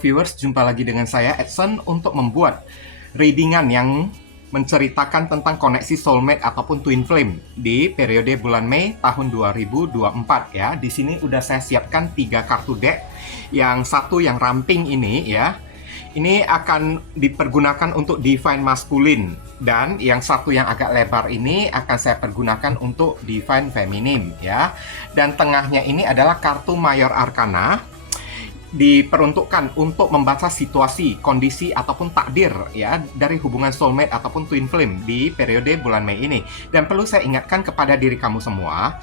viewers, jumpa lagi dengan saya Edson untuk membuat readingan yang menceritakan tentang koneksi soulmate ataupun twin flame di periode bulan Mei tahun 2024 ya. Di sini udah saya siapkan 3 kartu deck. Yang satu yang ramping ini ya. Ini akan dipergunakan untuk divine masculine, dan yang satu yang agak lebar ini akan saya pergunakan untuk divine feminine ya. Dan tengahnya ini adalah kartu mayor arcana, diperuntukkan untuk membaca situasi, kondisi, ataupun takdir ya dari hubungan soulmate ataupun twin flame di periode bulan Mei ini. Dan perlu saya ingatkan kepada diri kamu semua,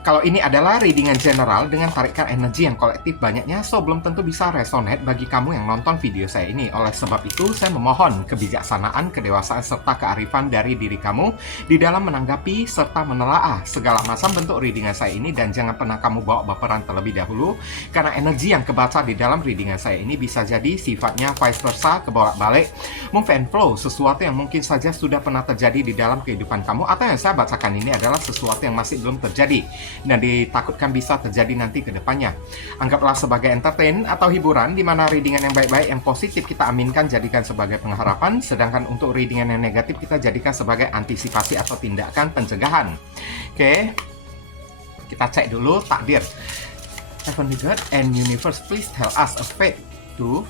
kalau ini adalah readingan general dengan tarikan energi yang kolektif banyaknya, so belum tentu bisa resonate bagi kamu yang nonton video saya ini. Oleh sebab itu, saya memohon kebijaksanaan, kedewasaan, serta kearifan dari diri kamu di dalam menanggapi serta menelaah segala macam bentuk readingan saya ini. Dan jangan pernah kamu bawa baperan terlebih dahulu, karena energi yang kebaca di dalam readingan saya ini bisa jadi sifatnya vice versa, kebolak-balik, move and flow, sesuatu yang mungkin saja sudah pernah terjadi di dalam kehidupan kamu, atau yang saya bacakan ini adalah sesuatu yang masih belum terjadi dan ditakutkan bisa terjadi nanti ke depannya. Anggaplah sebagai entertain atau hiburan, di mana readingan yang baik-baik, yang positif kita aminkan, jadikan sebagai pengharapan, sedangkan untuk readingan yang negatif kita jadikan sebagai antisipasi atau tindakan pencegahan. Oke, kita cek dulu takdir. Heavenly God and Universe, please tell us a fate to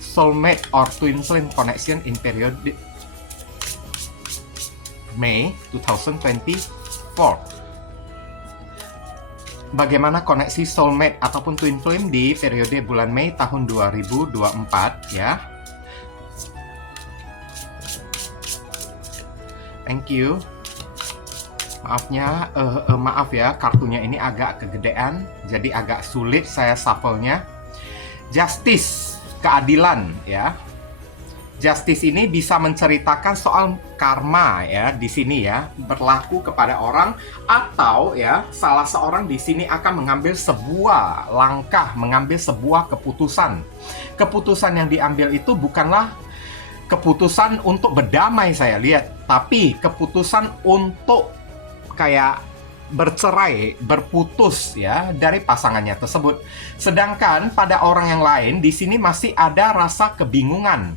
soulmate or twin flame connection in period May 2024. Bagaimana koneksi soulmate ataupun twin flame di periode bulan Mei tahun 2024 ya. Thank you. Maafnya, maaf ya, kartunya ini agak kegedean, jadi agak sulit saya shuffle-nya. Justice, keadilan ya. Justice ini bisa menceritakan soal karma ya di sini ya, berlaku kepada orang, atau ya salah seorang di sini akan mengambil sebuah langkah, mengambil sebuah keputusan. Keputusan yang diambil itu bukanlah keputusan untuk berdamai saya lihat, tapi keputusan untuk kayak bercerai, berputus ya dari pasangannya tersebut. Sedangkan pada orang yang lain di sini masih ada rasa kebingungan.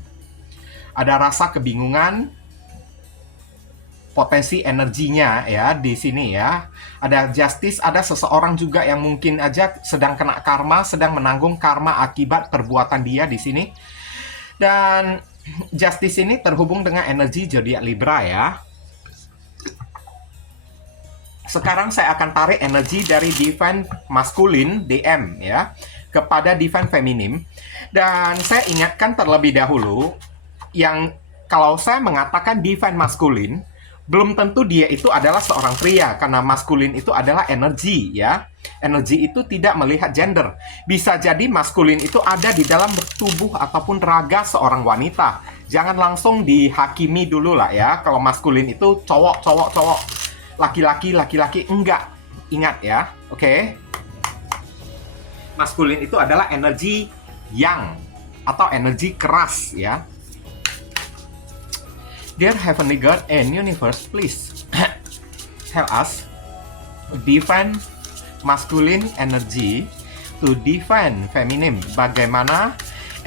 Ada rasa kebingungan, potensi energinya ya di sini ya. Ada justice, ada seseorang juga yang mungkin aja sedang kena karma, sedang menanggung karma akibat perbuatan dia di sini. Dan justice ini terhubung dengan energi zodiak Libra ya. Sekarang saya akan tarik energi dari divine masculine DM ya kepada divine feminine. Dan saya ingatkan terlebih dahulu, yang kalau saya mengatakan divine masculine, belum tentu dia itu adalah seorang pria, karena maskulin itu adalah energi ya. Energi itu tidak melihat gender. Bisa jadi maskulin itu ada di dalam tubuh ataupun raga seorang wanita. Jangan langsung dihakimi dulu lah ya. Kalau maskulin itu cowok, laki-laki, enggak. Ingat ya, oke? Maskulin itu adalah energi yang atau energi keras ya. Dear Heavenly God and Universe, please tell us divine masculine energy to divine feminine. Bagaimana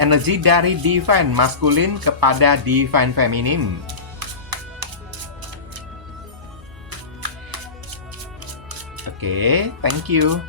energi dari divine masculine kepada divine feminine? Oke, thank you.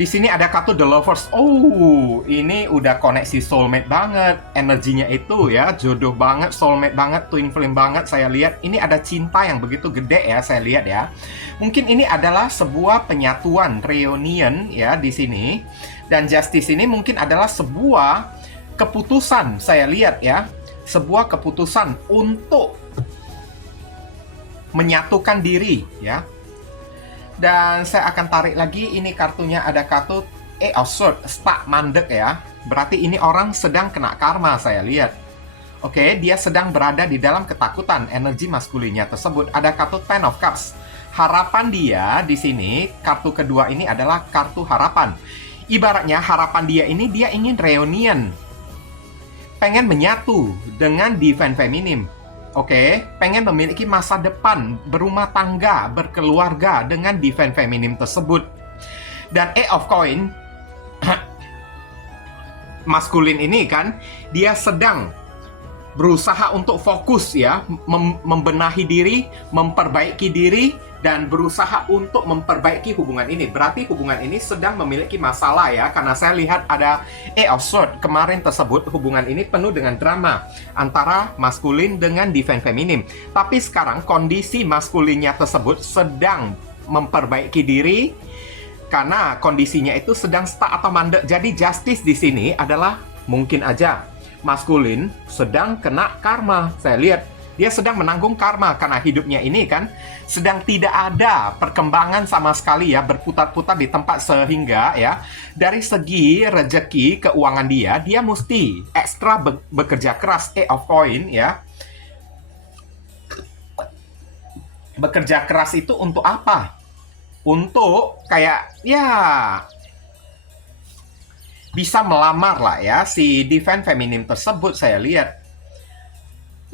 Di sini ada kartu The Lovers. Oh, ini udah koneksi soulmate banget. Energinya itu ya, jodoh banget, soulmate banget, twin flame banget saya lihat. Ini ada cinta yang begitu gede ya, saya lihat ya. Mungkin ini adalah sebuah penyatuan, reunion ya di sini. Dan justice ini mungkin adalah sebuah keputusan, saya lihat ya. Sebuah keputusan untuk menyatukan diri ya. Dan saya akan tarik lagi, ini kartunya ada kartu of Swords, stuck, mandek ya. Berarti ini orang sedang kena karma saya lihat. Oke, dia sedang berada di dalam ketakutan, energi maskulinnya tersebut. Ada kartu Ten of Cups. Harapan dia di sini, kartu kedua ini adalah kartu harapan. Ibaratnya harapan dia ini, dia ingin reunion. Pengen menyatu dengan divine feminine. Oke, pengen memiliki masa depan, berumah tangga, berkeluarga dengan divine feminine tersebut. Dan Eight of Coin maskulin ini kan, dia sedang berusaha untuk fokus ya, membenahi diri, memperbaiki diri, dan berusaha untuk memperbaiki hubungan ini. Berarti hubungan ini sedang memiliki masalah ya, karena saya lihat ada Eight of Swords kemarin tersebut, hubungan ini penuh dengan drama antara maskulin dengan divine feminim. Tapi sekarang kondisi maskulinnya tersebut sedang memperbaiki diri, karena kondisinya itu sedang stuck atau mandek. Jadi justice di sini adalah mungkin aja maskulin sedang kena karma. Saya lihat dia sedang menanggung karma karena hidupnya ini kan sedang tidak ada perkembangan sama sekali ya, berputar-putar di tempat, sehingga ya dari segi rezeki keuangan dia mesti ekstra bekerja keras. Eight of Coin ya. Bekerja keras itu untuk apa? Untuk kayak ya bisa melamar lah ya si divine feminim tersebut, saya lihat.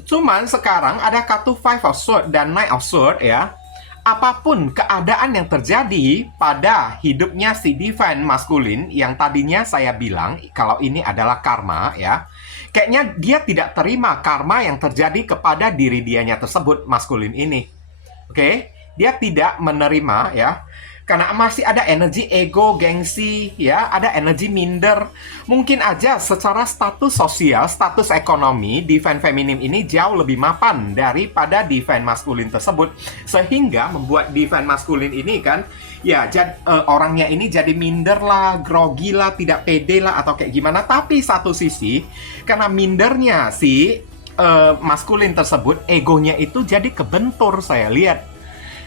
Cuman sekarang ada kartu Five of Swords dan Knight of Swords ya. Apapun keadaan yang terjadi pada hidupnya si divine maskulin yang tadinya saya bilang kalau ini adalah karma ya, kayaknya dia tidak terima karma yang terjadi kepada diri dianya tersebut, maskulin ini. Oke? Dia tidak menerima ya, karena masih ada energi ego, gengsi ya, ada energi minder. Mungkin aja secara status sosial, status ekonomi, divine feminim ini jauh lebih mapan daripada divine maskulin tersebut, sehingga membuat divine maskulin ini kan ya orangnya ini jadi minder lah, grogi lah, tidak pede lah, atau kayak gimana. Tapi satu sisi, karena mindernya si maskulin tersebut, egonya itu jadi kebentur, saya lihat.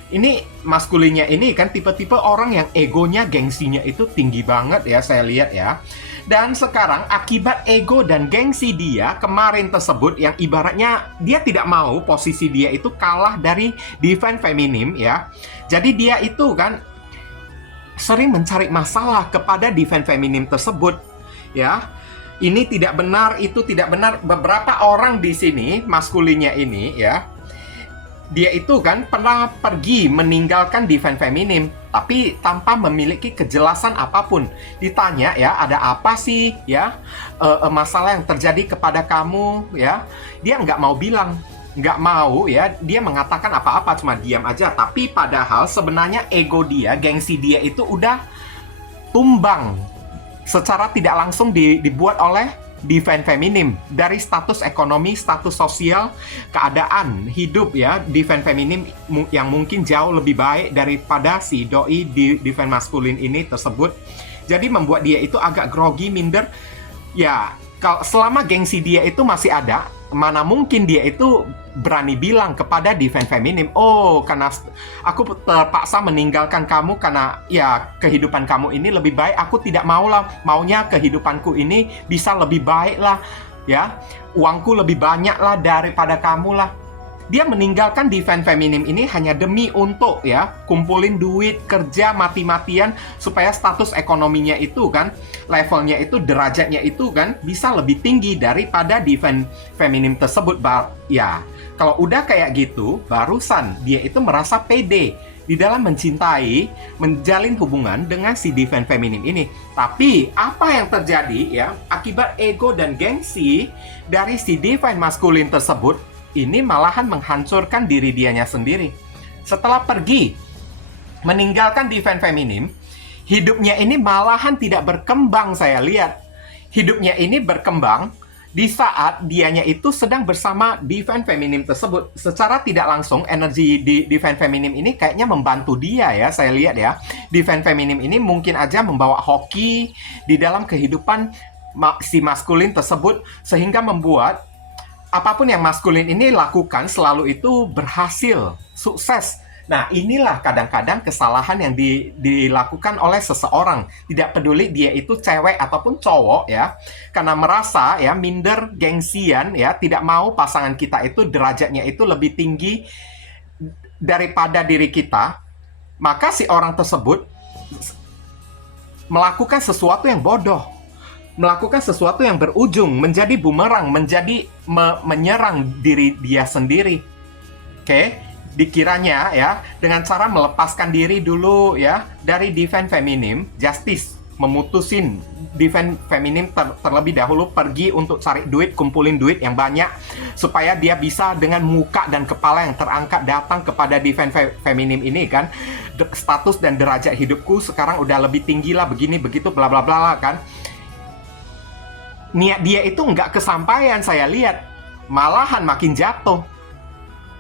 Ini maskulinnya ini kan tipe-tipe orang yang egonya, gengsinya itu tinggi banget ya, saya lihat ya. Dan sekarang akibat ego dan gengsi dia kemarin tersebut, yang ibaratnya dia tidak mau posisi dia itu kalah dari divine feminim ya. Jadi dia itu kan sering mencari masalah kepada divine feminim tersebut ya. Ini tidak benar, itu tidak benar. Beberapa orang di sini maskulinnya ini ya, dia itu kan pernah pergi meninggalkan divine feminim, tapi tanpa memiliki kejelasan apapun. Ditanya ya, ada apa sih ya masalah yang terjadi kepada kamu ya, dia nggak mau bilang, nggak mau ya, dia mengatakan apa-apa, cuma diam aja. Tapi padahal sebenarnya ego dia, gengsi dia itu udah tumbang secara tidak langsung dibuat oleh divine feminim. Dari status ekonomi, status sosial, keadaan hidup ya, divine feminim yang mungkin jauh lebih baik daripada si doi divine maskulin ini tersebut. Jadi membuat dia itu agak grogi, minder. Ya, kalau selama gengsi dia itu masih ada, mana mungkin dia itu berani bilang kepada divine feminim, oh karena aku terpaksa meninggalkan kamu karena ya kehidupan kamu ini lebih baik, aku tidak mau lah, maunya kehidupanku ini bisa lebih baik lah ya, uangku lebih banyak lah daripada kamu lah. Dia meninggalkan divine feminim ini hanya demi untuk ya kumpulin duit, kerja mati-matian supaya status ekonominya itu kan, levelnya itu, derajatnya itu kan bisa lebih tinggi daripada divine feminim tersebut. Ya, kalau udah kayak gitu, barusan dia itu merasa pede di dalam mencintai, menjalin hubungan dengan si divine feminim ini. Tapi apa yang terjadi ya, akibat ego dan gengsi dari si divine maskulin tersebut, ini malahan menghancurkan diri dianya sendiri. Setelah pergi meninggalkan divine feminim, hidupnya ini malahan tidak berkembang, saya lihat. Hidupnya ini berkembang di saat dianya itu sedang bersama divine feminim tersebut. Secara tidak langsung energi di divine feminim ini kayaknya membantu dia ya, saya lihat ya. Divine feminim ini mungkin aja membawa hoki di dalam kehidupan si maskulin tersebut, sehingga membuat apapun yang maskulin ini lakukan selalu itu berhasil, sukses. Nah, inilah kadang-kadang kesalahan yang dilakukan oleh seseorang. Tidak peduli dia itu cewek ataupun cowok ya. Karena merasa ya minder, gengsian ya, tidak mau pasangan kita itu derajatnya itu lebih tinggi daripada diri kita. Maka si orang tersebut melakukan sesuatu yang bodoh, melakukan sesuatu yang berujung menjadi bumerang, menjadi menyerang diri dia sendiri. Oke? dikiranya ya dengan cara melepaskan diri dulu ya dari divine feminim, justice memutusin divine feminim terlebih dahulu pergi untuk cari duit, kumpulin duit yang banyak supaya dia bisa dengan muka dan kepala yang terangkat datang kepada divine feminim ini kan. Status dan derajat hidupku sekarang udah lebih tinggi lah, begini begitu bla bla bla kan. Niat dia itu nggak kesampaian, saya lihat malahan makin jatuh.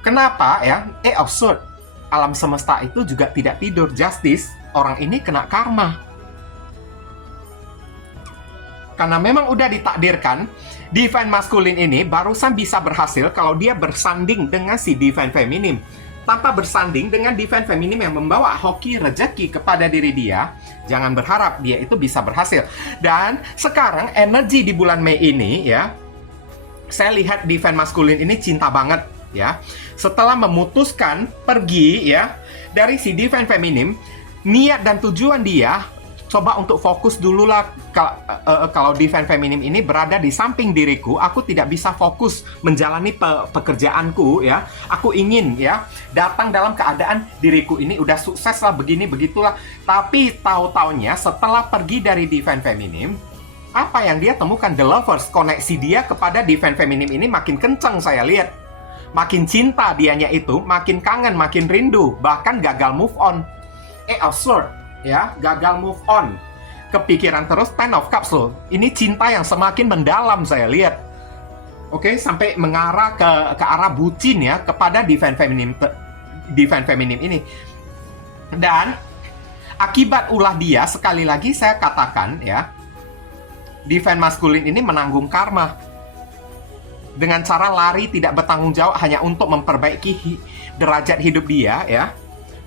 Kenapa ya? Absurd. Alam semesta itu juga tidak tidur. Justice, orang ini kena karma. Karena memang udah ditakdirkan, divine masculine ini barusan bisa berhasil kalau dia bersanding dengan si divine feminim. Tanpa bersanding dengan divine feminim yang membawa hoki rezeki kepada diri dia, jangan berharap dia itu bisa berhasil. Dan sekarang energi di bulan Mei ini ya, saya lihat divine masculine ini cinta banget ya. Setelah memutuskan pergi ya dari si divine feminim, niat dan tujuan dia coba untuk fokus dulu lah. Kalau divine feminim ini berada di samping diriku, aku tidak bisa fokus menjalani pekerjaanku ya. Aku ingin ya datang dalam keadaan diriku ini udah sukses lah, begini begitulah. Tapi tahu-taunya setelah pergi dari divine feminim, apa yang dia temukan? The Lovers, koneksi dia kepada divine feminim ini makin kencang saya lihat. Makin cinta dianya itu, makin kangen, makin rindu, bahkan gagal move on. Absurd ya, gagal move on. Kepikiran terus, Ten of Cups loh. Ini cinta yang semakin mendalam saya lihat. Oke, sampai mengarah ke arah bucin ya kepada divine feminim ini. Dan akibat ulah dia, sekali lagi saya katakan ya, divine masculine ini menanggung karma dengan cara lari tidak bertanggung jawab hanya untuk memperbaiki derajat hidup dia ya.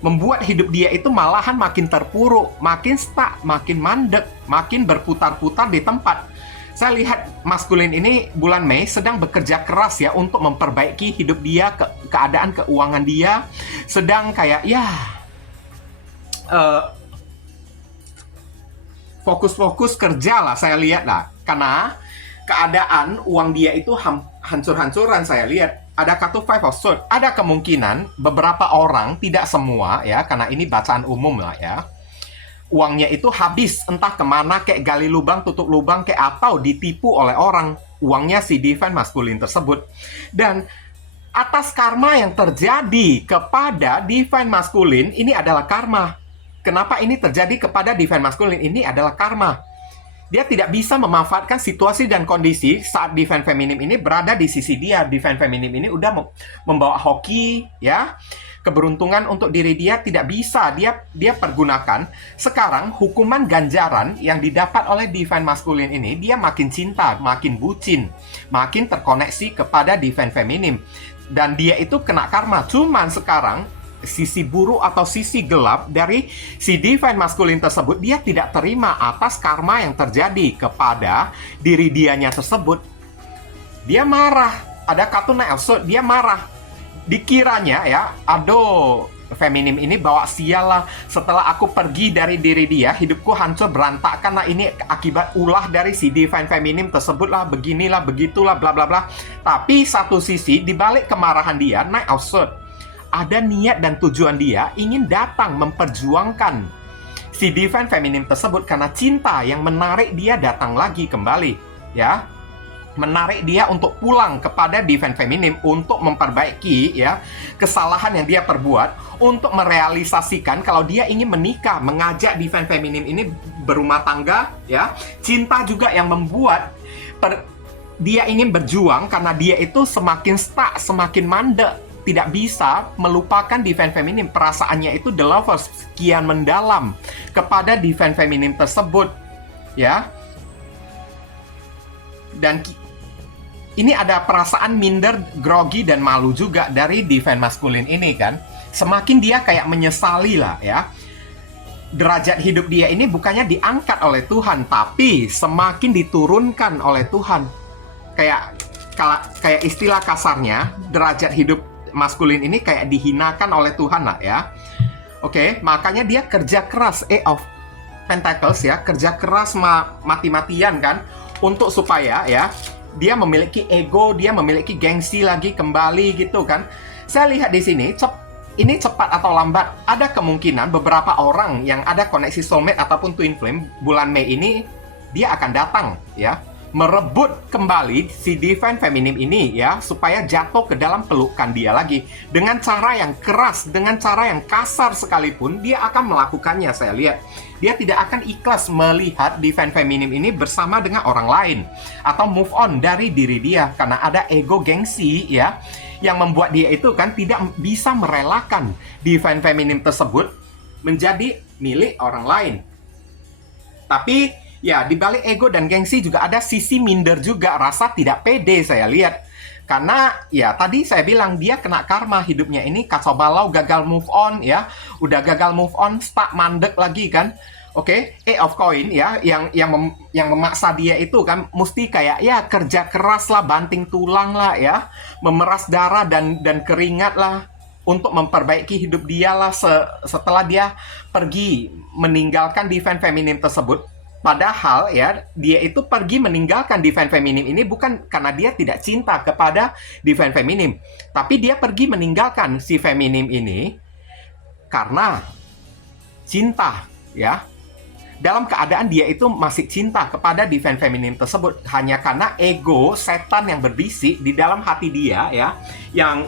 Membuat hidup dia itu malahan makin terpuruk, makin stuck, makin mandek, makin berputar-putar di tempat. Saya lihat maskulin ini bulan Mei sedang bekerja keras ya untuk memperbaiki hidup dia, keadaan keuangan dia. Sedang kayak ya fokus-fokus kerja lah saya lihat lah. Karena keadaan uang dia itu hancur-hancuran saya lihat. Ada kartu Five of Swords. Ada kemungkinan beberapa orang, tidak semua ya, karena ini bacaan umum lah ya, uangnya itu habis entah kemana, kayak gali lubang, tutup lubang, kayak atau ditipu oleh orang. Uangnya si divine masculine tersebut. Dan atas karma yang terjadi kepada divine masculine, ini adalah karma. Kenapa ini terjadi kepada divine masculine? Ini adalah karma. Dia tidak bisa memanfaatkan situasi dan kondisi saat divine feminim ini berada di sisi dia. Divine feminim ini udah membawa hoki, ya, keberuntungan untuk diri dia, tidak bisa dia pergunakan. Sekarang hukuman ganjaran yang didapat oleh divine masculine ini, dia makin cinta, makin bucin, makin terkoneksi kepada divine feminim. Dan dia itu kena karma. Cuman sekarang sisi buruk atau sisi gelap dari si divine masculine tersebut, dia tidak terima atas karma yang terjadi kepada diri dianya tersebut. Dia marah. Ada kartu Knight of Swords, dia marah. Dikiranya ya, aduh, feminim ini bawa sial lah. Setelah aku pergi dari diri dia, hidupku hancur berantakan lah. Ini akibat ulah dari si divine feminim tersebut lah, beginilah, begitulah, bla bla bla. Tapi satu sisi, dibalik kemarahan dia, Knight of Swords, ada niat dan tujuan dia ingin datang memperjuangkan si divine feminim tersebut karena cinta yang menarik dia datang lagi kembali, ya. Menarik dia untuk pulang kepada divine feminim untuk memperbaiki ya kesalahan yang dia perbuat, untuk merealisasikan kalau dia ingin menikah, mengajak divine feminim ini berumah tangga, ya. Cinta juga yang membuat dia ingin berjuang karena dia itu semakin stuck, semakin mandek, tidak bisa melupakan divine feminim. Perasaannya itu the lovers, sekian mendalam kepada divine feminim tersebut, ya. Dan ini ada perasaan minder, grogi, dan malu juga dari divine masculine ini kan. Semakin dia kayak menyesali lah ya. Derajat hidup dia ini bukannya diangkat oleh Tuhan, tapi semakin diturunkan oleh Tuhan. Kayak istilah kasarnya, derajat hidup maskulin ini kayak dihinakan oleh Tuhan lah ya. Oke, makanya dia kerja keras, of Pentacles ya, kerja keras mati-matian kan, untuk supaya ya dia memiliki ego, dia memiliki gengsi lagi kembali gitu kan. Saya lihat di sini ini cepat atau lambat, ada kemungkinan beberapa orang yang ada koneksi soulmate ataupun twin flame bulan Mei ini, dia akan datang ya, merebut kembali si divine feminine ini ya, supaya jatuh ke dalam pelukan dia lagi. Dengan cara yang keras, dengan cara yang kasar sekalipun, dia akan melakukannya. Saya lihat dia tidak akan ikhlas melihat divine feminine ini bersama dengan orang lain atau move on dari diri dia, karena ada ego gengsi ya, yang membuat dia itu kan tidak bisa merelakan divine feminine tersebut menjadi milik orang lain. Tapi ya, di balik ego dan gengsi juga ada sisi minder juga, rasa tidak pede saya lihat. Karena ya tadi saya bilang dia kena karma hidupnya ini, kacau balau, gagal move on ya. Udah gagal move on, stuck mandek lagi kan. Oke, Eight of Coin ya, yang memaksa dia itu kan mesti kayak ya kerja keras lah, banting tulang lah ya, memeras darah dan keringat lah untuk memperbaiki hidup dia lah setelah dia pergi meninggalkan divine feminine tersebut. Padahal ya, dia itu pergi meninggalkan divine feminine ini bukan karena dia tidak cinta kepada divine feminine, tapi dia pergi meninggalkan si feminine ini karena cinta ya. Dalam keadaan dia itu masih cinta kepada divine feminine tersebut, hanya karena ego setan yang berbisik di dalam hati dia ya, yang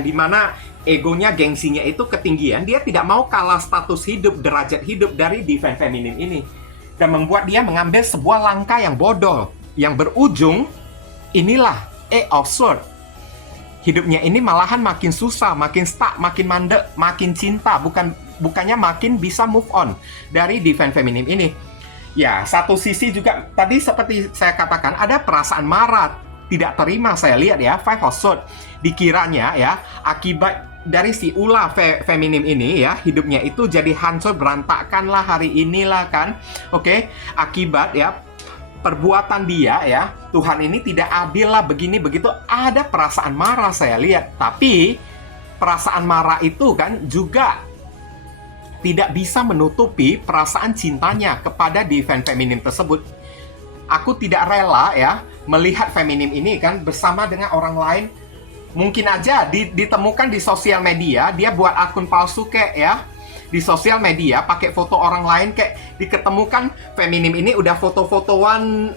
dimana egonya, gengsinya itu ketinggian. Dia tidak mau kalah status hidup, derajat hidup dari divine feminine ini, dan membuat dia mengambil sebuah langkah yang bodoh, yang berujung inilah Eight of Swords. Hidupnya ini malahan makin susah, makin stuck, makin mandek, makin cinta, bukannya makin bisa move on dari divine feminine ini. Ya, satu sisi juga tadi seperti saya katakan, ada perasaan marah, tidak terima saya lihat ya, Five of Swords. Dikiranya ya, akibat dari si ulah feminim ini ya, hidupnya itu jadi hancur berantakan lah hari inilah kan. Oke, akibat ya perbuatan dia ya, Tuhan ini tidak adil lah, begini begitu. Ada perasaan marah saya lihat, tapi perasaan marah itu kan juga tidak bisa menutupi perasaan cintanya kepada divine feminine tersebut. Aku tidak rela ya melihat feminim ini kan bersama dengan orang lain. Mungkin aja ditemukan di sosial media, dia buat akun palsu kayak ya, di sosial media pakai foto orang lain, kayak diketemukan feminim ini udah foto-fotoan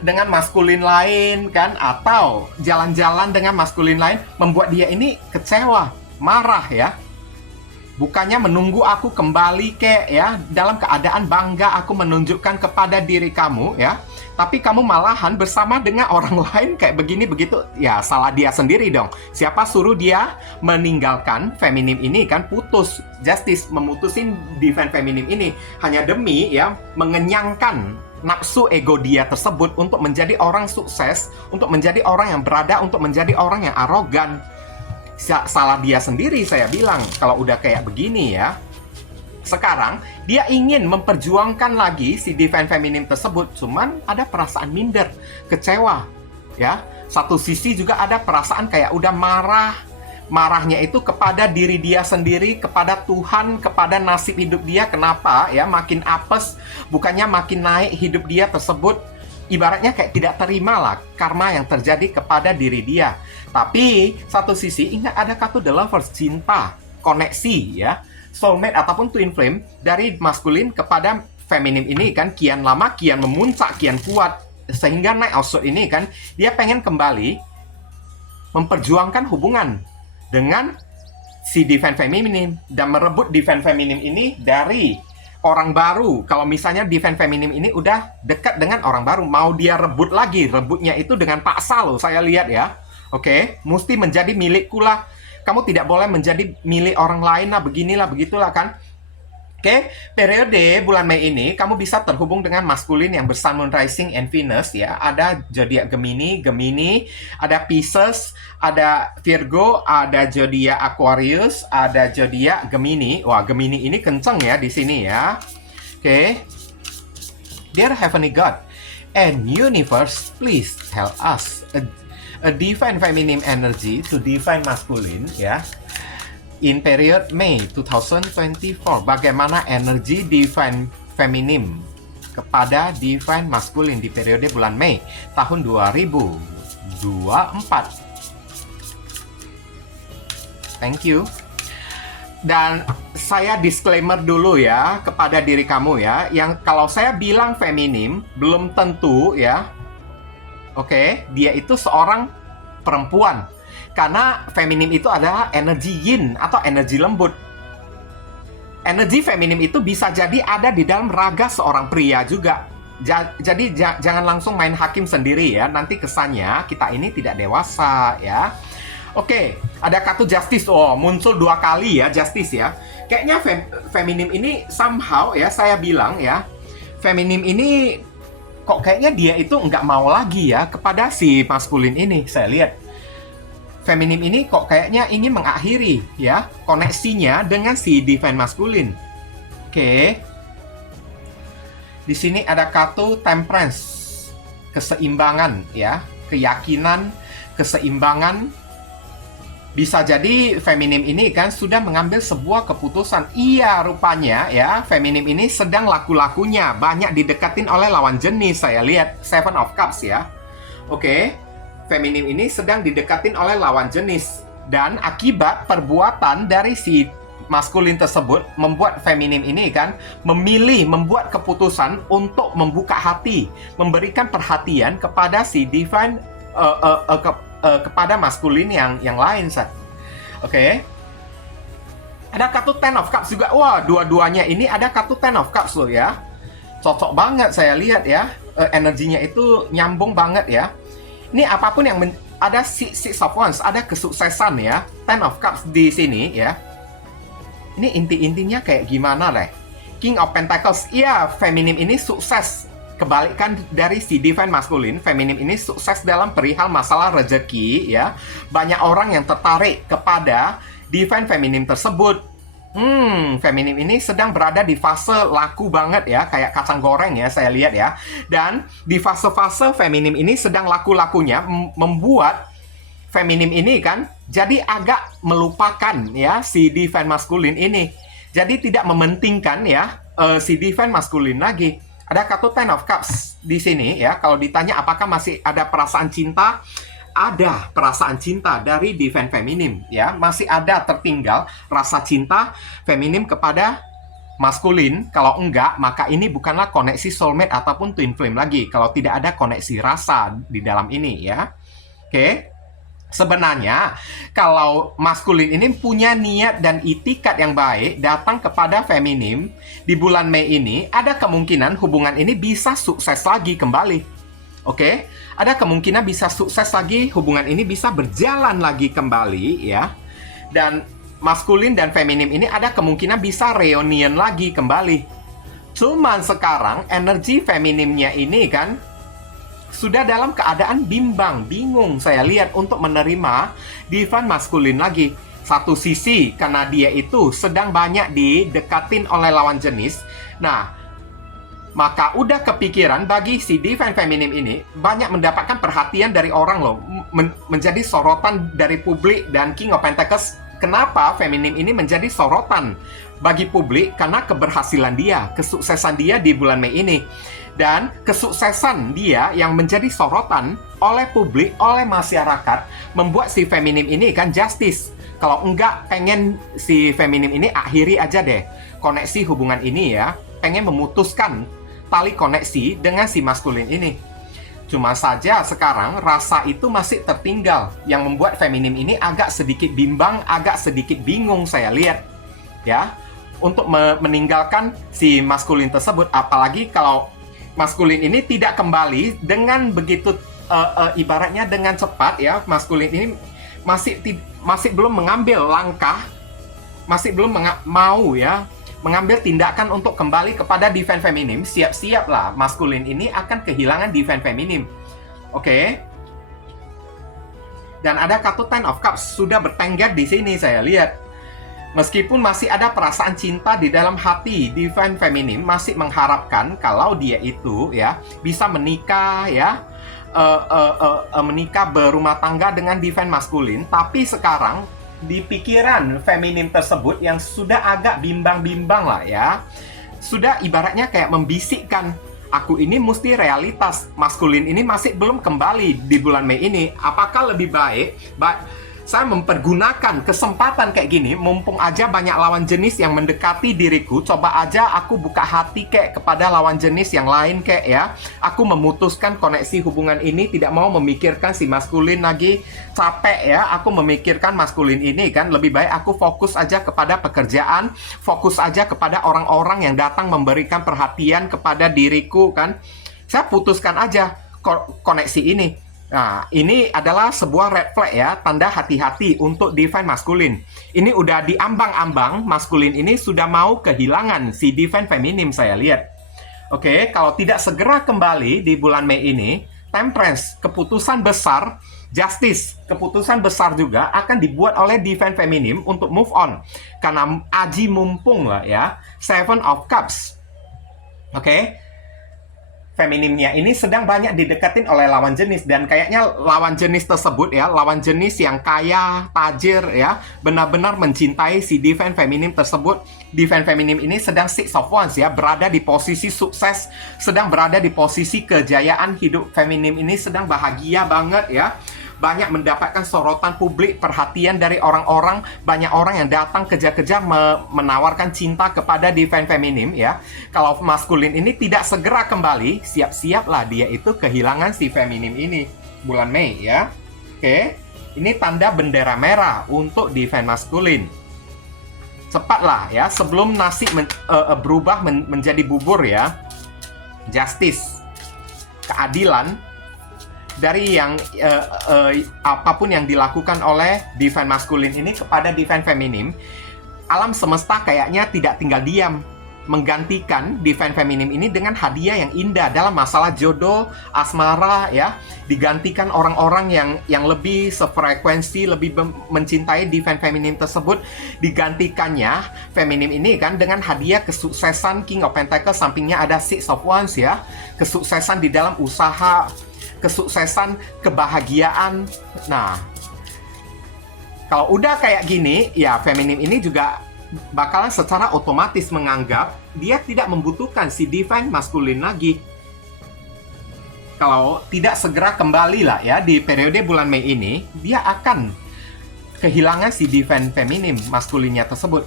dengan maskulin lain kan, atau jalan-jalan dengan maskulin lain, membuat dia ini kecewa, marah ya. Bukannya menunggu aku kembali kayak ya, dalam keadaan bangga aku menunjukkan kepada diri kamu ya, tapi kamu malahan bersama dengan orang lain kayak begini begitu. Ya salah dia sendiri dong. Siapa suruh dia meninggalkan feminim ini kan, putus, justice, memutusin divine feminim ini hanya demi ya mengenyangkan nafsu ego dia tersebut untuk menjadi orang sukses, untuk menjadi orang yang berada, untuk menjadi orang yang arogan. Salah dia sendiri saya bilang kalau udah kayak begini ya. Sekarang dia ingin memperjuangkan lagi si divine feminine tersebut, cuman ada perasaan minder, kecewa ya. Satu sisi juga ada perasaan kayak udah marah. Marahnya itu kepada diri dia sendiri, kepada Tuhan, kepada nasib hidup dia. Kenapa ya makin apes, bukannya makin naik hidup dia tersebut. Ibaratnya kayak tidak terima lah karma yang terjadi kepada diri dia. Tapi satu sisi ingat ada kata the lovers, cinta, koneksi ya, soulmate ataupun twin flame dari maskulin kepada feminim ini kan kian lama kian memuncak, kian kuat, sehingga Knight of Swords ini kan dia pengen kembali memperjuangkan hubungan dengan si divine feminine dan merebut divine feminine ini dari orang baru. Kalau misalnya divine feminine ini udah dekat dengan orang baru, mau dia rebut lagi, rebutnya itu dengan paksa loh saya lihat ya. Oke, mesti menjadi milikku lah. Kamu tidak boleh menjadi milik orang lain lah, beginilah, begitulah kan. Oke, periode bulan Mei ini kamu bisa terhubung dengan maskulin yang bersun, moon, rising, and Venus ya. Ada zodiak Gemini, ada Pisces, ada Virgo, ada zodiak Aquarius, ada zodiak Gemini. Wah, Gemini ini kenceng ya di sini ya. Oke. Dear Heavenly God and Universe, please tell us a divine feminine energy to divine masculine ya. In period Mei 2024, bagaimana energi divine feminine kepada divine masculine di periode bulan Mei tahun 2024. Thank you. Dan saya disclaimer dulu ya kepada diri kamu ya, yang kalau saya bilang feminim belum tentu ya, oke, dia itu seorang perempuan. Karena feminim itu adalah energi yin atau energi lembut. Energi feminim itu bisa jadi ada di dalam raga seorang pria juga. Jadi jangan langsung main hakim sendiri ya, nanti kesannya kita ini tidak dewasa ya. Oke, ada kartu justice. Oh, muncul 2 kali ya justice ya. Kayaknya feminim ini somehow ya, saya bilang ya, feminim ini kok kayaknya dia itu nggak mau lagi ya kepada si maskulin ini. Saya lihat feminim ini kok kayaknya ingin mengakhiri ya koneksinya dengan si divine maskulin. Oke. Di sini ada kartu temperance, keseimbangan ya, keyakinan, keseimbangan. Bisa jadi feminim ini kan sudah mengambil sebuah keputusan. Iya, rupanya ya, feminim ini sedang laku-lakunya banyak didekatin oleh lawan jenis. Saya lihat Seven of Cups ya. Oke, feminim ini sedang didekatin oleh lawan jenis. Dan akibat perbuatan dari si maskulin tersebut membuat feminim ini kan membuat keputusan untuk membuka hati, memberikan perhatian kepada si divine kepada maskulin yang lain, Sat. Oke. Ada kartu Ten of Cups juga. Wah, dua-duanya ini ada kartu Ten of Cups loh ya. Cocok banget saya lihat ya. Energinya itu nyambung banget ya. Ini apapun yang ada Six of Wands, ada kesuksesan ya. Ten of Cups di sini ya. Ini inti-intinya kayak gimana deh? King of Pentacles. Iya, feminim ini sukses. Kebalikan dari si divine maskulin, feminim ini sukses dalam perihal masalah rezeki ya. Banyak orang yang tertarik kepada divine feminim tersebut. Feminim ini sedang berada di fase laku banget ya, kayak kacang goreng ya saya lihat ya. Dan di fase-fase feminim ini sedang laku-lakunya membuat feminim ini kan jadi agak melupakan ya si divine maskulin ini. Jadi tidak mementingkan ya si divine maskulin lagi. Ada kartu Ten of Cups di sini ya. Kalau ditanya apakah masih ada perasaan cinta, ada perasaan cinta dari divine feminim ya. Masih ada tertinggal rasa cinta feminim kepada maskulin. Kalau enggak, maka ini bukanlah koneksi soulmate ataupun twin flame lagi. Kalau tidak ada koneksi rasa di dalam ini ya. Oke. Sebenarnya, kalau maskulin ini punya niat dan itikat yang baik datang kepada feminim di bulan Mei ini, ada kemungkinan hubungan ini bisa sukses lagi kembali. Oke? Ada kemungkinan bisa sukses lagi, hubungan ini bisa berjalan lagi kembali ya. Dan maskulin dan feminim ini ada kemungkinan bisa reunion lagi kembali. Cuman sekarang energi feminimnya ini kan sudah dalam keadaan bimbang, bingung saya lihat untuk menerima divine maskulin lagi. Satu sisi karena dia itu sedang banyak didekatin oleh lawan jenis. Nah, maka udah kepikiran bagi si divine feminim ini banyak mendapatkan perhatian dari orang loh, menjadi sorotan dari publik. Dan King of Pentacles, kenapa feminim ini menjadi sorotan bagi publik? Karena keberhasilan dia, kesuksesan dia di bulan Mei ini. Dan kesuksesan dia yang menjadi sorotan oleh publik, oleh masyarakat, membuat si feminim ini kan justice. Kalau enggak, pengen si feminim ini akhiri aja deh koneksi hubungan ini ya. Pengen memutuskan tali koneksi dengan si maskulin ini. Cuma saja sekarang rasa itu masih tertinggal, yang membuat feminim ini agak sedikit bimbang, agak sedikit bingung saya lihat ya, untuk meninggalkan si maskulin tersebut. Apalagi kalau maskulin ini tidak kembali dengan begitu ibaratnya dengan cepat ya. Maskulin ini masih belum mengambil langkah, masih belum mau ya mengambil tindakan untuk kembali kepada divine feminim. Siap-siap lah maskulin ini akan kehilangan divine feminim. Oke. Dan ada kartu Ten of Cups sudah bertengger di sini saya lihat. Meskipun masih ada perasaan cinta di dalam hati, divine feminim masih mengharapkan kalau dia itu ya bisa menikah ya, menikah berumah tangga dengan divine maskulin. Tapi sekarang di pikiran feminim tersebut yang sudah agak bimbang-bimbang lah ya, sudah ibaratnya kayak membisikkan, aku ini mesti realitas, maskulin ini masih belum kembali di bulan Mei ini. Apakah lebih baik Saya mempergunakan kesempatan kayak gini, mumpung aja banyak lawan jenis yang mendekati diriku, coba aja aku buka hati kek kepada lawan jenis yang lain kek ya. Aku memutuskan koneksi hubungan ini, tidak mau memikirkan si maskulin lagi, capek ya. Aku memikirkan maskulin ini kan, lebih baik aku fokus aja kepada pekerjaan, fokus aja kepada orang-orang yang datang memberikan perhatian kepada diriku kan. Saya putuskan aja koneksi ini. Nah, ini adalah sebuah red flag ya, tanda hati-hati untuk divine maskulin. Ini udah diambang-ambang, maskulin ini sudah mau kehilangan si divine feminim saya lihat. Oke, kalau tidak segera kembali di bulan Mei ini, temperance, keputusan besar, justice, keputusan besar juga akan dibuat oleh divine feminim untuk move on. Karena aji mumpung lah ya, seven of cups. Oke, feminimnya ini sedang banyak didekatin oleh lawan jenis, dan kayaknya lawan jenis tersebut ya, lawan jenis yang kaya, tajir ya, benar-benar mencintai si divine feminim tersebut. Divine feminim ini sedang six of wands ya, berada di posisi sukses, sedang berada di posisi kejayaan hidup. Feminim ini sedang bahagia banget ya. Banyak mendapatkan sorotan publik, perhatian dari orang-orang, banyak orang yang datang kejar-kejar menawarkan cinta kepada divine feminim ya. Kalau maskulin ini tidak segera kembali, siap-siaplah dia itu kehilangan si feminim ini bulan Mei ya. Oke, ini tanda bendera merah untuk divine maskulin. Cepatlah ya, sebelum nasi berubah menjadi bubur ya. Justice, keadilan dari yang apapun yang dilakukan oleh divine maskulin ini kepada divine feminim, alam semesta kayaknya tidak tinggal diam, menggantikan divine feminim ini dengan hadiah yang indah dalam masalah jodoh, asmara ya, digantikan orang-orang yang lebih sefrekuensi, lebih mencintai divine feminim tersebut, digantikannya feminim ini kan dengan hadiah kesuksesan King of Pentacles, sampingnya ada Six of Wands ya, kesuksesan di dalam usaha, kesuksesan, kebahagiaan. Nah, kalau udah kayak gini, ya feminim ini juga bakalan secara otomatis menganggap dia tidak membutuhkan si divine maskulin lagi. Kalau tidak segera kembali lah ya di periode bulan Mei ini, dia akan kehilangan si divine feminim maskulinnya tersebut.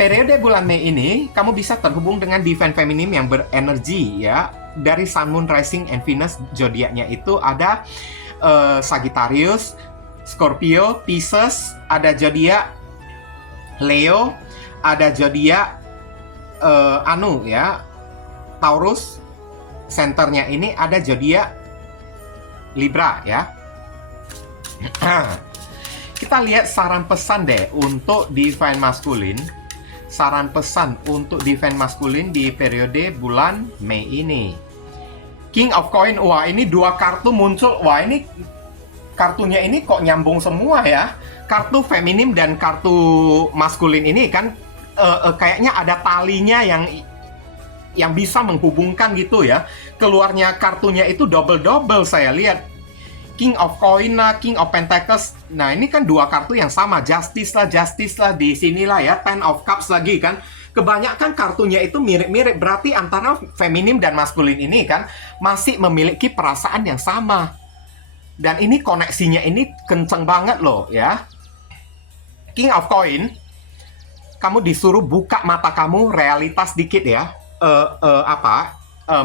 Periode bulan Mei ini, kamu bisa terhubung dengan divine feminim yang berenergi ya. Dari Sun, Moon, Rising, and Venus zodiaknya itu ada Sagittarius, Scorpio, Pisces, ada zodiak Leo, ada zodiak ya, Taurus, senternya ini ada zodiak Libra ya. Kita lihat saran pesan deh untuk divine maskulin. Saran pesan untuk divine maskulin di periode bulan Mei ini. King of Coin, wah ini dua kartu muncul. Wah ini kartunya ini kok nyambung semua ya. Kartu feminim dan kartu maskulin ini kan kayaknya ada talinya yang bisa menghubungkan gitu ya. Keluarnya kartunya itu double-double saya lihat. King of Coin lah, King of Pentacles. Nah, ini kan dua kartu yang sama. Justice lah di sinilah ya. Ten of Cups lagi kan. Kebanyakan kartunya itu mirip-mirip. Berarti antara feminim dan maskulin ini kan masih memiliki perasaan yang sama. Dan ini koneksinya ini kenceng banget loh ya. King of Coin, kamu disuruh buka mata kamu realitas dikit ya.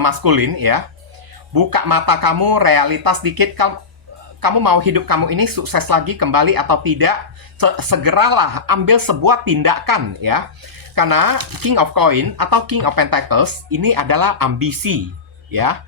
Maskulin ya. Buka mata kamu realitas dikit. Kamu mau hidup kamu ini sukses lagi kembali atau tidak, segeralah ambil sebuah tindakan ya. Karena King of Coin atau King of Pentacles ini adalah ambisi ya.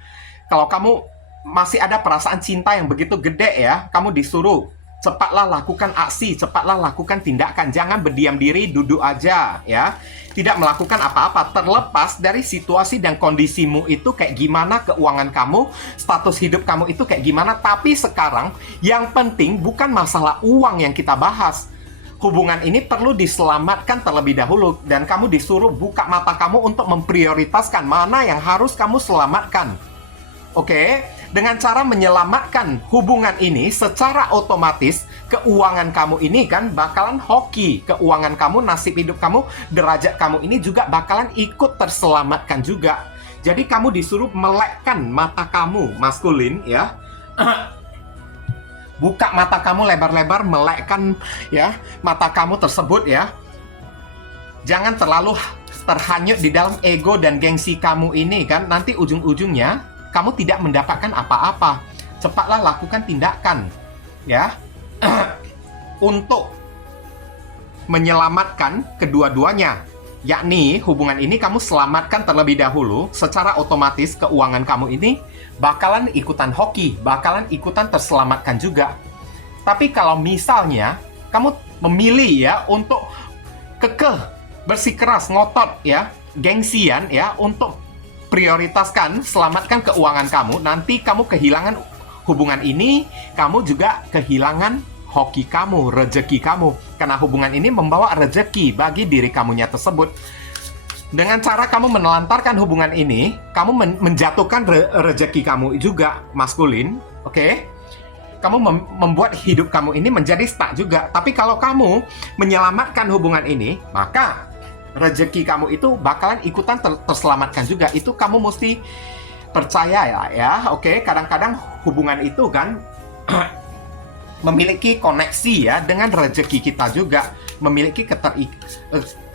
Kalau kamu masih ada perasaan cinta yang begitu gede ya, kamu disuruh cepatlah lakukan aksi, cepatlah lakukan tindakan. Jangan berdiam diri, duduk aja ya. Tidak melakukan apa-apa, terlepas dari situasi dan kondisimu itu kayak gimana, keuangan kamu, status hidup kamu itu kayak gimana. Tapi sekarang yang penting bukan masalah uang yang kita bahas. Hubungan ini perlu diselamatkan terlebih dahulu, dan kamu disuruh buka mata kamu untuk memprioritaskan mana yang harus kamu selamatkan. Oke, dengan cara menyelamatkan hubungan ini secara otomatis keuangan kamu ini kan bakalan hoki. Keuangan kamu, nasib hidup kamu, derajat kamu ini juga bakalan ikut terselamatkan juga. Jadi kamu disuruh melekkan mata kamu maskulin ya. buka mata kamu lebar-lebar, melekkan ya mata kamu tersebut ya. Jangan terlalu terhanyut di dalam ego dan gengsi kamu ini kan. Nanti ujung-ujungnya kamu tidak mendapatkan apa-apa. Cepatlah lakukan tindakan ya untuk menyelamatkan kedua-duanya. Yakni hubungan ini kamu selamatkan terlebih dahulu, secara otomatis keuangan kamu ini bakalan ikutan hoki, bakalan ikutan terselamatkan juga. Tapi kalau misalnya kamu memilih ya untuk kekeh, bersikeras, ngotot ya, gengsian ya, untuk prioritaskan selamatkan keuangan kamu, nanti kamu kehilangan hubungan ini, kamu juga kehilangan hoki kamu, rezeki kamu. Karena hubungan ini membawa rezeki bagi diri kamunya tersebut. Dengan cara kamu menelantarkan hubungan ini, kamu menjatuhkan rezeki kamu juga, maskulin. Oke? Kamu membuat hidup kamu ini menjadi stuck juga. Tapi kalau kamu menyelamatkan hubungan ini, maka rezeki kamu itu bakalan ikutan terselamatkan juga. Itu kamu mesti percaya ya. Oke? Kadang-kadang hubungan itu kan memiliki koneksi ya dengan rezeki kita juga, memiliki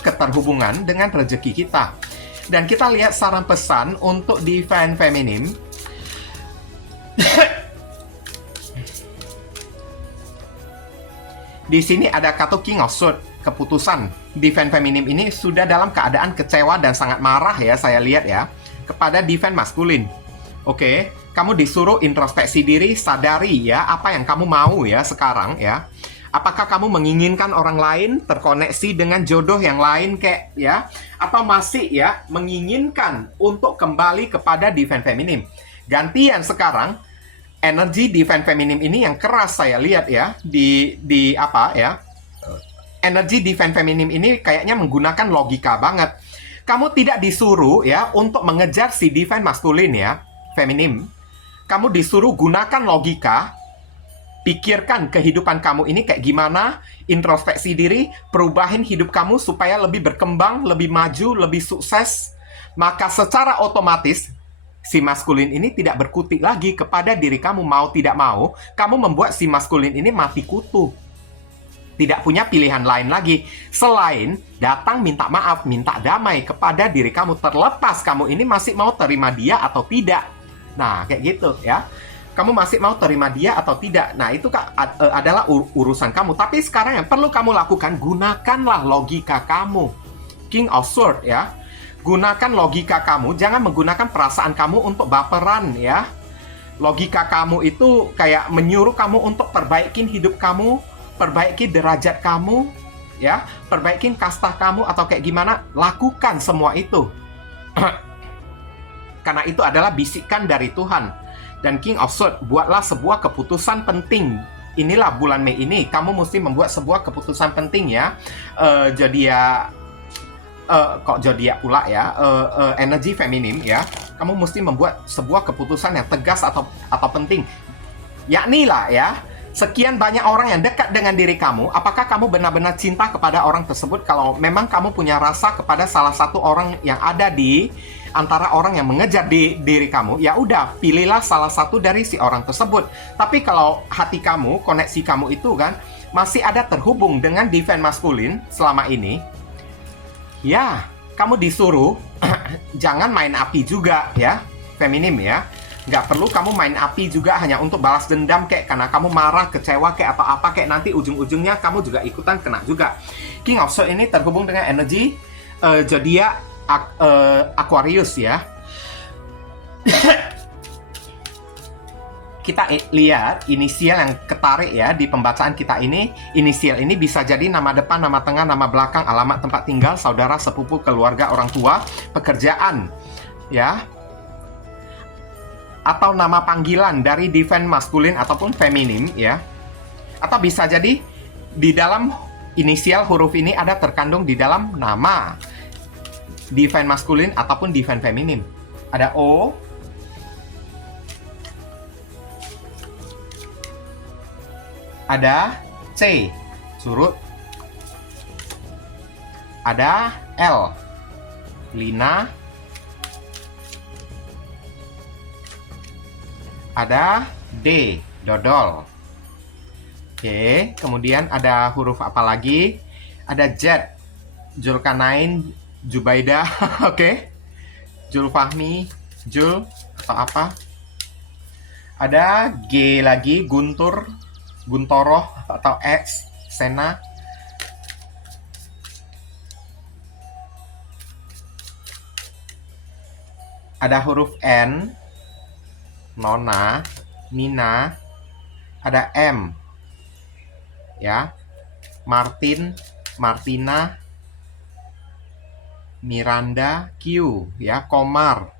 keterhubungan dengan rezeki kita. Dan kita lihat saran pesan untuk Divine Feminine. Di sini ada kata King of Swords, keputusan. Divine Feminine ini sudah dalam keadaan kecewa dan sangat marah ya, saya lihat ya, kepada Divine Masculine. Oke, kamu disuruh introspeksi diri, sadari ya apa yang kamu mau ya sekarang ya. Apakah kamu menginginkan orang lain, terkoneksi dengan jodoh yang lain kayak ya, atau masih ya menginginkan untuk kembali kepada Divine Feminine? Gantian sekarang, energi Divine Feminine ini yang keras saya lihat ya di apa ya? Energi Divine Feminine ini kayaknya menggunakan logika banget. Kamu tidak disuruh ya untuk mengejar si Divine Masculine ya, Feminim. Kamu disuruh gunakan logika, pikirkan kehidupan kamu ini kayak gimana, introspeksi diri, perubahin hidup kamu supaya lebih berkembang, lebih maju, lebih sukses. Maka secara otomatis si maskulin ini tidak berkutik lagi kepada diri kamu. Mau tidak mau, kamu membuat si maskulin ini mati kutu. Tidak punya pilihan lain lagi selain datang minta maaf, minta damai kepada diri kamu, terlepas kamu ini masih mau terima dia atau tidak. Nah, kayak gitu ya. Kamu masih mau terima dia atau tidak. Nah, itu adalah urusan kamu. Tapi sekarang yang perlu kamu lakukan, gunakanlah logika kamu. King of Swords ya. Gunakan logika kamu, jangan menggunakan perasaan kamu untuk baperan ya. Logika kamu itu kayak menyuruh kamu untuk perbaikin hidup kamu, perbaiki derajat kamu ya, perbaikin kasta kamu atau kayak gimana. Lakukan semua itu. Karena itu adalah bisikan dari Tuhan. Dan King of Swords, buatlah sebuah keputusan penting. Inilah bulan Mei ini, kamu mesti membuat sebuah keputusan penting ya. Kok zodiak pula ya, energi feminim ya. Kamu mesti membuat sebuah keputusan yang tegas atau penting. Yakni lah ya, sekian banyak orang yang dekat dengan diri kamu, apakah kamu benar-benar cinta kepada orang tersebut? Kalau memang kamu punya rasa kepada salah satu orang yang ada di antara orang yang mengejar di diri kamu, ya udah, pilihlah salah satu dari si orang tersebut. Tapi kalau hati kamu, koneksi kamu itu kan masih ada terhubung dengan Divine Masculine selama ini, ya, kamu disuruh jangan main api juga ya, feminim ya. Nggak perlu kamu main api juga hanya untuk balas dendam kayak karena kamu marah, kecewa kayak apa-apa kayak nanti ujung-ujungnya kamu juga ikutan kena juga. King of Swords ini terhubung dengan energi zodiak Aquarius ya. Kita lihat inisial yang ketarik ya di pembacaan kita ini. Inisial ini bisa jadi nama depan, nama tengah, nama belakang, alamat tempat tinggal, saudara, sepupu, keluarga, orang tua, pekerjaan ya, atau nama panggilan dari Divine Masculine ataupun Feminim ya. Atau bisa jadi di dalam inisial huruf ini ada terkandung di dalam nama Divine Masculine ataupun Divine Feminim. Ada O, ada C, surut, ada L, Lina, ada D, dodol. Oke, kemudian ada huruf apa lagi? Ada Z, Julkarnain, Jubaida, oke. Julfahmi, Jul, atau apa? Ada G lagi, Guntur, Guntoroh, atau X, Sena. Ada huruf N, Nona, Nina. Ada M, ya, Martin, Martina, Miranda, Q, ya, Komar,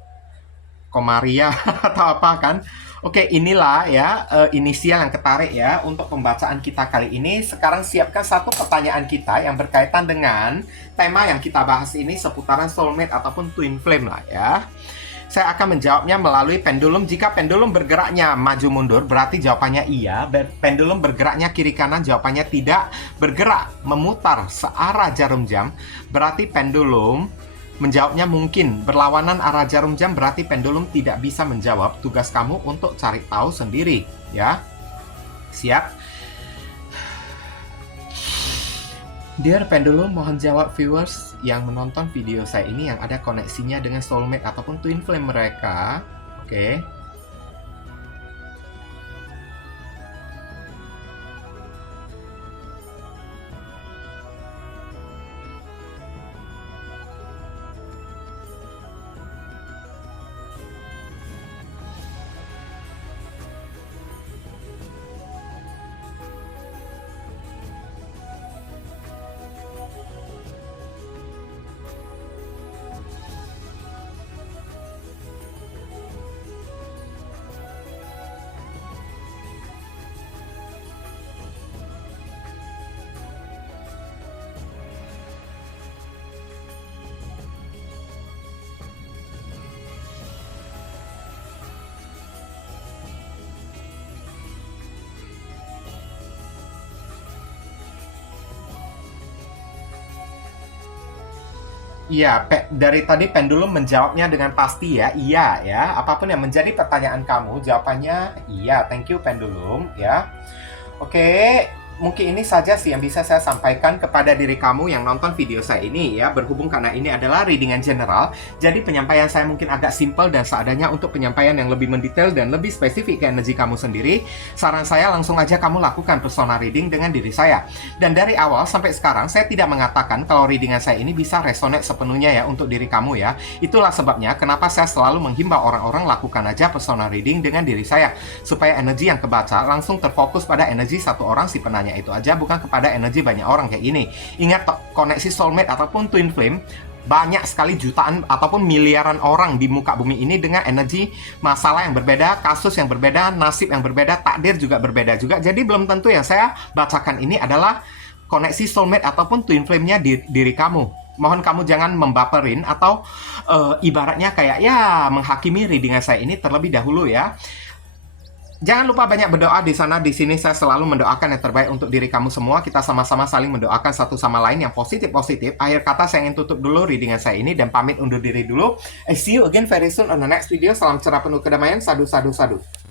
Komaria, atau apa kan? Oke, inilah ya inisial yang ketarik ya untuk pembacaan kita kali ini. Sekarang siapkan satu pertanyaan kita yang berkaitan dengan tema yang kita bahas ini seputaran soulmate ataupun twin flame lah ya. Saya akan menjawabnya melalui pendulum. Jika pendulum bergeraknya maju mundur, berarti jawabannya iya. Pendulum bergeraknya kiri kanan, jawabannya tidak. Bergerak memutar searah jarum jam, berarti pendulum menjawabnya mungkin. Berlawanan arah jarum jam, berarti pendulum tidak bisa menjawab. Tugas kamu untuk cari tahu sendiri, ya. Siap? Dear Pendulum, mohon jawab viewers yang menonton video saya ini yang ada koneksinya dengan soulmate ataupun twin flame mereka. Oke. Iya, dari tadi pendulum menjawabnya dengan pasti ya, iya ya. Apapun yang menjadi pertanyaan kamu, jawabannya iya. Thank you pendulum ya. Oke, mungkin ini saja sih yang bisa saya sampaikan kepada diri kamu yang nonton video saya ini ya. Berhubung karena ini adalah readingan general, jadi penyampaian saya mungkin agak simple dan seadanya. Untuk penyampaian yang lebih mendetail dan lebih spesifik ke energi kamu sendiri, saran saya langsung aja kamu lakukan personal reading dengan diri saya. Dan dari awal sampai sekarang saya tidak mengatakan kalau readingan saya ini bisa resonate sepenuhnya ya untuk diri kamu ya. Itulah sebabnya kenapa saya selalu menghimbau orang-orang lakukan aja personal reading dengan diri saya, supaya energi yang kebaca langsung terfokus pada energi satu orang si penanya itu aja, bukan kepada energi banyak orang kayak ini. Ingat, koneksi soulmate ataupun twin flame banyak sekali, jutaan ataupun miliaran orang di muka bumi ini dengan energi masalah yang berbeda, kasus yang berbeda, nasib yang berbeda, takdir juga berbeda juga. Jadi belum tentu yang saya bacakan ini adalah koneksi soulmate ataupun twin flame-nya di diri kamu. Mohon kamu jangan membaperin atau ibaratnya kayak ya menghakimi readingan saya ini terlebih dahulu ya. Jangan lupa banyak berdoa di sana. Di sini saya selalu mendoakan yang terbaik untuk diri kamu semua. Kita sama-sama saling mendoakan satu sama lain yang positif-positif. Akhir kata saya ingin tutup dulu readingan saya ini dan pamit undur diri dulu. I see you again very soon on the next video. Salam cerah penuh kedamaian. Sadu, sadu, sadu.